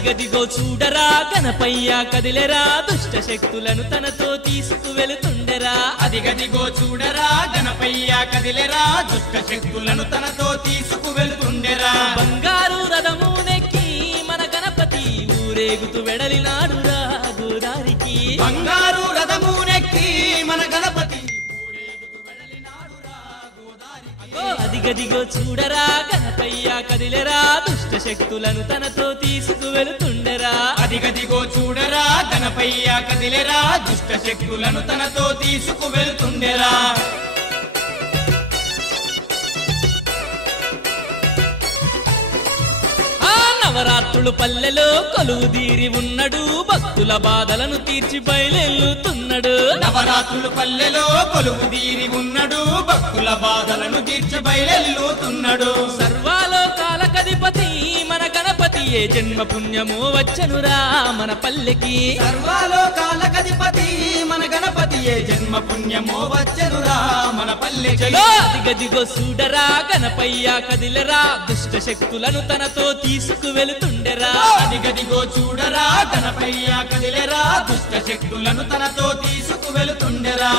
అదిగదిగో చూడరా గణపయ్య కదిలెరా దుష్ట శక్తులను తనతో తీసుకువెళుతుండెరా అదిగదిగో చూడరా గణపయ్య కదిలెరా దుష్ట శక్తులను తనతో తీసుకువెళుతుండెరా బంగారు రథము నెక్కి మన గణపతి ఊరేగుతూ వెడలినాడురా గోదారికి బంగారు రథము నెక్కి మన గణపతి ఊరేగుతూ వెడలినాడురా గోదారికి అదిగదిగో చూడరా గణపయ్య కదిలెరా దుష్ట శక్తులను తనతో తీసుకువెళుతుండెరా అదిగదిగో చూడరా గణపయ్య కదిలెరా దుష్ట శక్తులను తనతో తీసుకువెళుతుండెరా నవరాత్రులు పల్లెలో కొలువుదీరి ఉన్నడు భక్తుల బాధలను తీర్చి బయలెల్లుతున్నాడు నవరాత్రులు పల్లెలో కొలువుదీరి ఉన్నడు భక్తుల బాధలను తీర్చి బయలెల్లుతున్నాడు సర్వాలోకాల కధిపతి మన గణపతి ఏ జన్మ పుణ్యమో వచ్చనురా మన పల్లెకి సర్వాలోకాల కధిపతి మన గణపతి ఏ జన్మ పుణ్యమో వచ్చనురా మన పల్లెకి అదిగదిగో చూడరా గణపయ్య కదిలెరా దుష్ట శక్తులను తనతో తీసుకువెళుతుండెరా అదిగదిగో చూడరా గణపయ్య కదిలెరా దుష్ట శక్తులను తనతో తీసుకువెళుతుండెరా